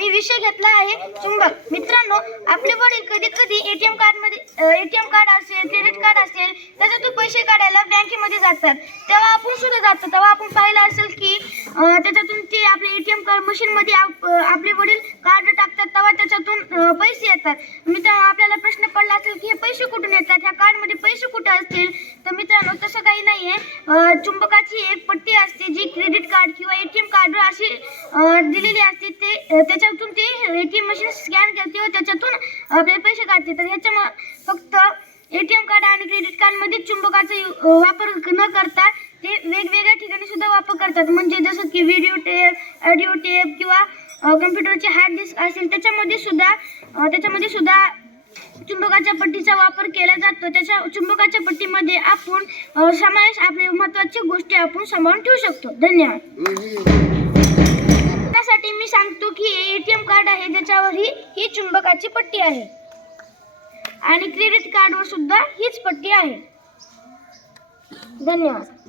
मी विषय घेतला आहे. चुंबक मित्रांनो आपले वडील कधी कधी एटीएम कार्डमध्ये एटीएम कार्ड असेल क्रेडिट कार्ड असेल त्याच्यातून पैसे काढायला बँकेमध्ये जातात. तेव्हा आपण सुद्धा जातो. तेव्हा आपण पाहिलं असेल की त्याच्यातून ते आपले एटीएम कार्ड मशीन मध्ये आप- आपले वडील कार्ड टाकतात तेव्हा त्याच्यातून पैसे येतात. मित्रांनो आपल्याला प्रश्न पडला असेल की हे पैसे कुठून येतात? ह्या कार्डमध्ये पैसे कुठे असतील? तर मित्रांनो तसं काही नाहीये. आहे चुंबकाची एक पट्टी असते जी क्रेडिट कार्ड किंवा एटीएम कार्ड अशी दिलेली असते. ते ए त्याच्यातून ते एटीएम मशीन स्कॅन करते व त्याच्यातून आपले पैसे काढते. तर ह्याच्यामुळे फक्त एटीएम कार्ड आणि क्रेडिट कार्डमध्ये चुंबकाचा वापर न करता ते वेगवेगळ्या ठिकाणी सुद्धा वापर करतात. म्हणजे जसं की व्हिडिओ टेप ऑडिओ टेप किंवा कम्प्युटरची हार्ड डिस्क असेल त्याच्यामध्ये सुद्धा त्याच्यामध्ये सुद्धा चुंबकाच्या पट्टीचा वापर केला जातो. त्याच्या चुंबकाच्या पट्टीमध्ये आपण समावेश आपले महत्त्वाच्या गोष्टी आपण सांभाळून ठेवू शकतो. धन्यवाद. आहे त्याच्यावर ही ही चुंबकाची पट्टी आहे. आणि क्रेडिट कार्डवर सुद्धा हीच पट्टी आहे. धन्यवाद.